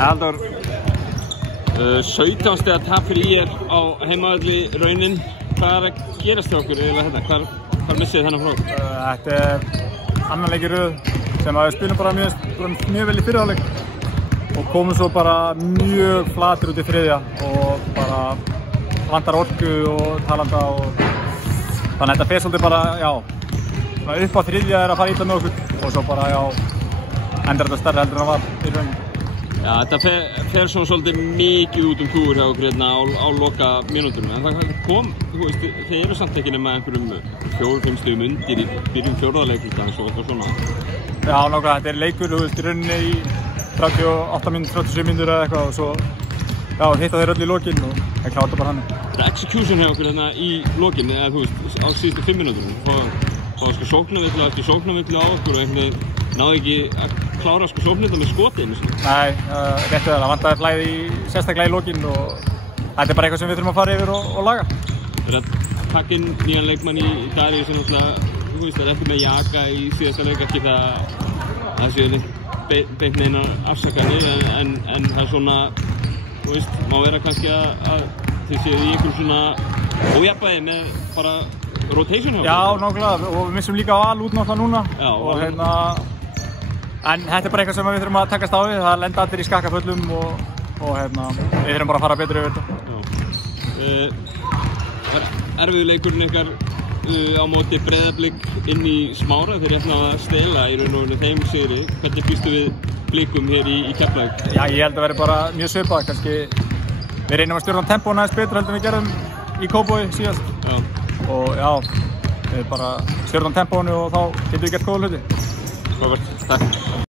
Halldór. 17 stiga tap fyrir ÍR á heimavelli Raunin. Hvað að gerast hjá okkur eða hérna? Hvar missið þennan frá? Þetta annan leik í röð sem við spilum bara mjög vel í fyrri hálfleik og komum svo bara mjög flatir út í þriðja og bara vantar orku og talanda og þannig að þetta fer svolítið bara, upp á þriðja að fara illa með okkur og svo bara, endur þetta stærri heldur en það var í rauninni. Já, þetta fer svona svolítið mikið út túr hjá okkur hérna á loka mínútunum, en það kom, þeir eru samt ekki nema einhverjum 4-5 stigum undir í byrjun fjórðarleiklutan og eitthvað svona. Já, nákvæmlega, þetta er leikur, í rauninni í 38 mínútur, 37 mínútur eða eitthvað og svo, hitta þeir öll í lokinn og það klárt bara hann. Það er execution hjá okkur hérna í lokinn, eða á síðustu 5 mínútunum, fá sóknarvillu eftir sóknarvillu á okkur og einhvern náðu ekki að klára sóknirna með skotið. Nei, réttið það vantaði flæði sérstaklega í lokinn og þetta er bara eitthvað sem við þurfum að fara yfir og laga. Það er að taka inn nýjan leikmann í Dari sem náttúrulega, það er eftir með Jaka í síðasta leik, ekki það séu beint neina afsakanir en það er svona, má vera kannski að þið séu í einhverjum svona ójafnvægi með bara rotation hjá. Já, nákvæmlega, og við missum líka Val út náttúrulega núna. Já, og en þetta er bara eitthvað sem við þurfum að takast á við, það lenda allir í skakkaföllum og við þurfum bara að fara betur yfir þetta. Erfiður leikurinn ykkar á móti Breiðablik inn í Smára, þeir ætla að stela í raun og veru þeim sigri. Hvernig býstu við Blikum hér í Keflavík? Já, ég held að vera bara mjög svipað, kannski við reynum að stjórna tempóna aðeins betur heldur en við gerðum í Kópavogi síðast. Já. Og við bara stjórnum tempónu og þá getum við gert góða hluti. Robert, takk.